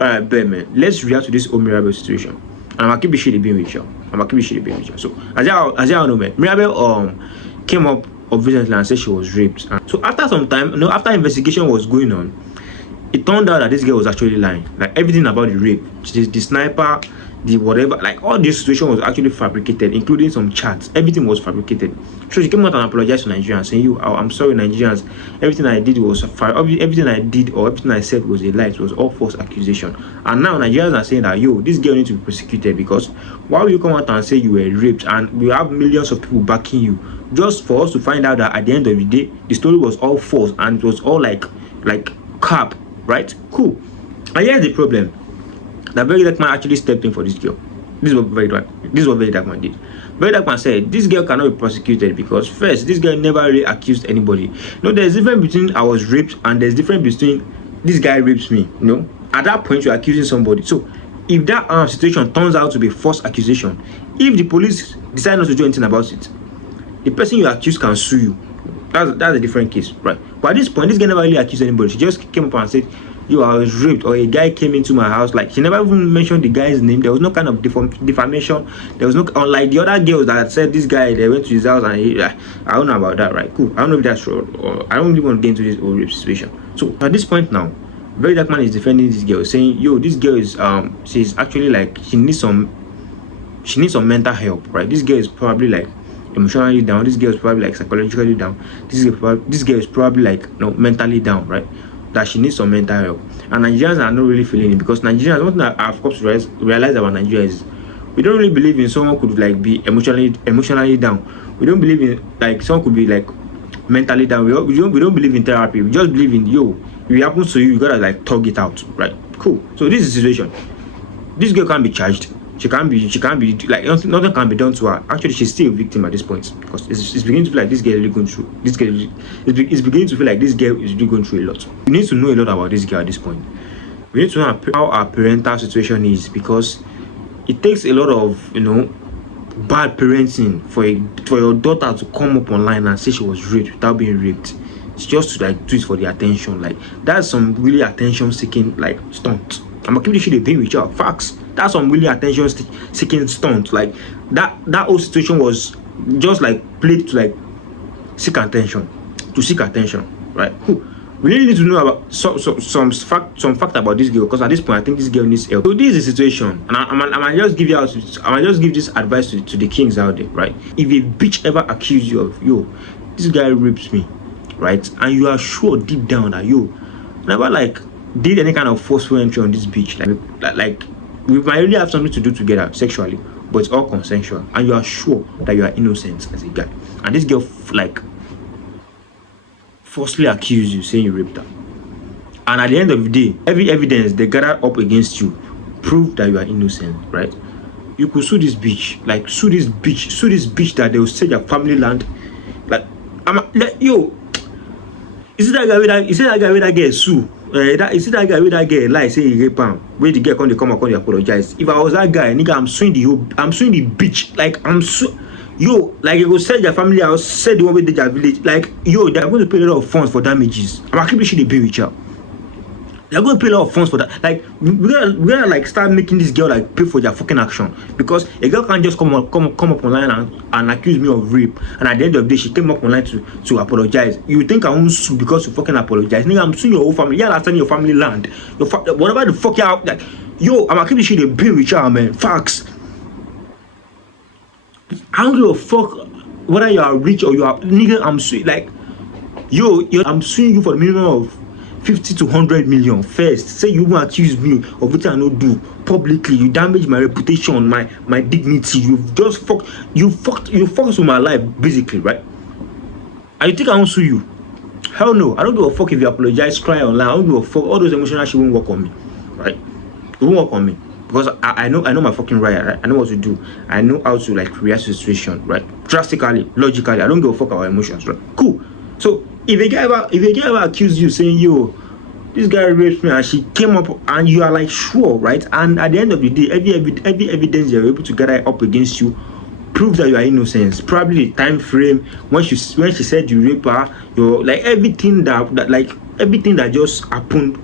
Alright, bet man. Let's react to this whole Mirabel situation. And I'm gonna keep the shit being with you. So as y'all know, man, Mirabel came up recently and said she was raped. And so after some time, after investigation was going on, it turned out that this girl was actually lying. Like everything about the rape, the sniper, the whatever, like all this situation was actually fabricated, including some chats. Everything was fabricated. So she came out and apologized to Nigerians, saying, I'm sorry, Nigerians. Everything I did was everything I did or everything I said was a lie. It was all false accusation. And now Nigerians are saying that this girl needs to be prosecuted, because why will you come out and say you were raped and we have millions of people backing you, just for us to find out that at the end of the day the story was all false and it was all like cap, right? Cool. And here's the problem. That Very Dark Man actually stepped in for this girl. This is what Very Dark Man did. Very Dark Man said this girl cannot be prosecuted because first, this girl never really accused anybody. There's a difference between I was raped and there's a difference between this guy rapes me. At that point you're accusing somebody. So if that situation turns out to be false accusation, if the police decide not to do anything about it, the person you accuse can sue you. That's a different case, right? But at this point, this girl never really accused anybody. She just came up and said, I was raped, or a guy came into my house. Like, she never even mentioned the guy's name. There was no kind of defamation. There was no, unlike the other girls that said this guy, they went to his house and I don't know about that, right? Cool. I don't know if that's true, or I don't really want to get into this whole rape situation. So at this point now, Very Dark Man is defending this girl, saying, this girl is she's actually like she needs some mental help, right? This girl is probably like emotionally down. This girl is probably like psychologically down. This girl is probably like mentally down, right? That she needs some mental help. And Nigerians are not really feeling it, because Nigerians, one thing that I've come to realize about Nigeria is we don't really believe in someone could like be emotionally down. We don't believe in like someone could be like mentally down. We don't believe in therapy. We just believe in if it happens to you, you gotta like talk it out, right? Cool. So this is the situation. This girl can't be charged. She can't be like nothing can be done to her. Actually, she's still a victim at this point, because it's beginning to feel like this girl is really going through. It's beginning to feel like this girl is really going through a lot. We need to know a lot about this girl at this point. We need to know how our parental situation is, because it takes a lot of bad parenting for your daughter to come up online and say she was raped without being raped. It's just to like do it for the attention. Like that's some really attention seeking like stunt. I'm gonna keep this shit a thing with you. Facts. That's some really attention seeking stunt. Like that whole situation was just like played to like seek attention, right? Cool. We really need to know about some fact about this girl, because at this point I think this girl needs help. So this is the situation, and I just give this advice to the kings out there, right? If a bitch ever accuse you of this guy rapes me, right, and you are sure deep down that never like did any kind of forceful entry on this bitch, like we might really have something to do together sexually, but it's all consensual, and you are sure that you are innocent as a guy, and this girl like falsely accuse you saying you raped her, and at the end of the day every evidence they gather up against you prove that you are innocent, right? You could sue this bitch, like sue this bitch that they will sell your family land. Like is it that guy with that girl sue? Is it that guy with that girl lie say he rape am? Where the girl come apologize? If I was that guy, nigga, I'm suing the bitch. Like like you go sell your family house, sell the one with their village. Like they're going to pay a lot of funds for damages. I'm actually should be rich out. They're going to pay a lot of funds for that. Like we're gonna like start making this girl like pay for their fucking action, because a girl can't just come up online and accuse me of rape, and at the end of the day she came up online to apologize. You think I won't sue because you fucking apologize? Nigga, I'm suing your whole family. Yeah, selling your family land, whatever the fuck you are. Like I'm actually should be rich out, man. Facts. I don't give a fuck whether you are rich or you are nigga. I'm suing I'm suing you for the minimum of 50 to 100 million. First, say you won't accuse me of what I not do publicly. You damage my reputation, my dignity. You've just fucked with my life, basically, right? And you think I won't sue you? Hell no. I don't give a fuck if you apologize, cry online. I don't give a fuck. All those emotional shit won't work on me, right? It won't work on me, because I know my fucking right, right? I know what to do. I know how to like react to the situation, right? Drastically, logically. I don't give a fuck about emotions, right? Cool. So if a guy ever accuse you saying this guy raped me, and she came up and you are like sure, right? And at the end of the day, every evidence you're able to gather up against you proves that you are innocent. Probably the time frame when she said you raped her, like everything that just happened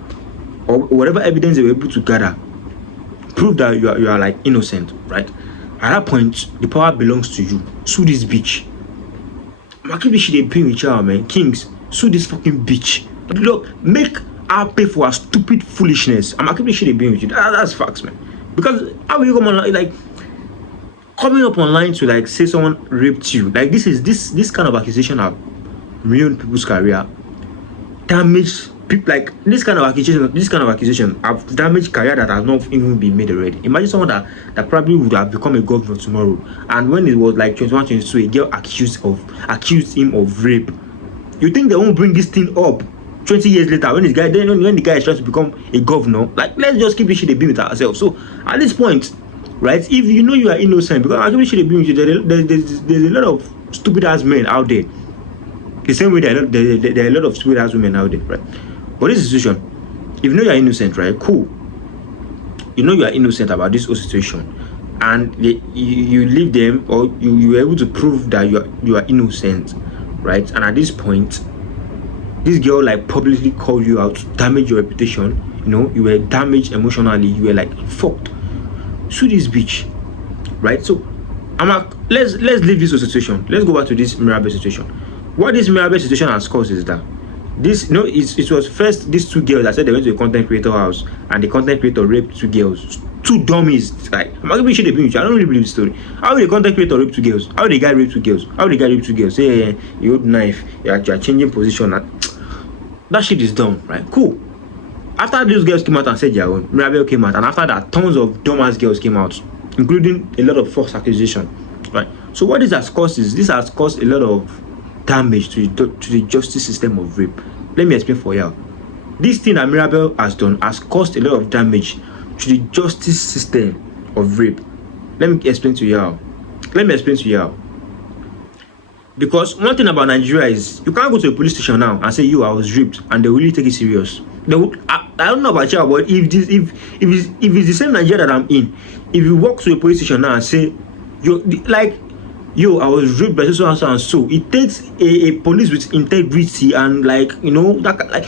or whatever evidence they were able to gather prove that you are like innocent, right? At that point, the power belongs to you. Sue this bitch. Makibi should they pay with you, man. Kings, sue this fucking bitch. Look, make her pay for her stupid foolishness. And Makibi should they be with you. That's facts, man. Because how will you come online like coming up online to like say someone raped you? Like this kind of accusation have ruined people's career, damaged people. Like this kind of accusation have damaged career that has not even been made already. Imagine someone that probably would have become a governor tomorrow, and when it was like 21, 22, a girl accused him of rape. You think they won't bring this thing up 20 years later when the guy is trying to become a governor? Like, let's just keep this shit a being with ourselves. So at this point, right, if you know you are innocent, because I keep shit a being with you, there's a lot of stupid ass men out there. The same way there are a lot of stupid ass women out there, right? But this situation, if you know you are innocent, right, cool. You know you are innocent about this whole situation, and you leave them, or you are able to prove that you are innocent, right? And at this point, this girl like publicly called you out, damage your reputation. You know, you were damaged emotionally. You were like fucked. Sue this bitch, right? So, let's leave this situation. Let's go back to this Mirabel situation. What this Mirabel situation has caused is that this, it was first these two girls that said they went to a content creator house and the content creator raped two girls, two dummies. Like, I'm not sure they been with you. I don't really believe the story. How will the content creator rape two girls? How will the guy rape two girls? How will the guy rape two girls? Say, yeah, you hold knife, you're changing position. That shit is done, right? Cool. After those girls came out and said their own, Mirabel came out, and after that, tons of dumbass girls came out, including a lot of false accusation, right? So what this has caused is this has caused a lot of damage to the justice system of rape. Let me explain for you. This thing that Mirabel has done has caused a lot of damage to the justice system of rape. Let me explain to you. Because one thing about Nigeria is you can't go to a police station now and say I was raped, and they will really take it serious. They would, I don't know about you, but if it's the same Nigeria that I'm in, if you walk to a police station now and say I was raped by so and so, it takes a police with integrity and that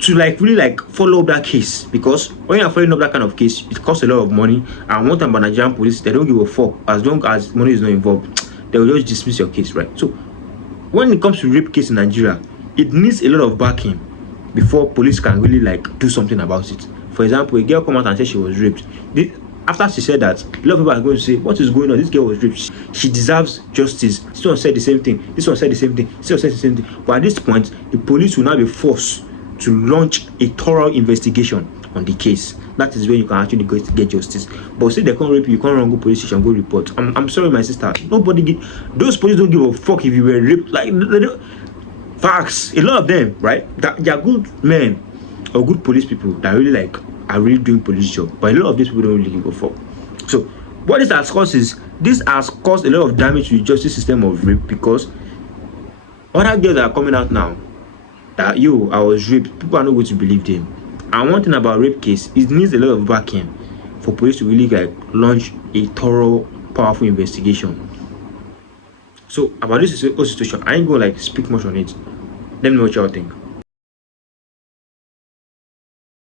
to really follow up that case. Because when you're following up that kind of case, it costs a lot of money. And one thing about Nigerian police, they don't give a fuck as long as money is not involved. They will just dismiss your case, right? So when it comes to rape case in Nigeria, it needs a lot of backing before police can really do something about it. For example, a girl come out and say she was raped. After she said that, a lot of people are going to say, what is going on? This girl was raped. She deserves justice. This one said the same thing. This one said the same thing. This one said the same thing. But at this point, the police will now be forced to launch a thorough investigation on the case. That is where you can actually go to get justice. But say they can't rape you can't run go police station, go report. I'm sorry, my sister. Those police don't give a fuck if you were raped. Facts. A lot of them, right? They are good men or good police people that really are really doing police job. But a lot of these people don't really give a fuck. So what this has caused is this has caused a lot of damage to the justice system of rape, because other girls that are coming out now that I was raped, people are not going to believe them. And one thing about rape case, it needs a lot of backing for police to really launch a thorough, powerful investigation. So about this whole situation, I ain't gonna speak much on it. Let me know what y'all think.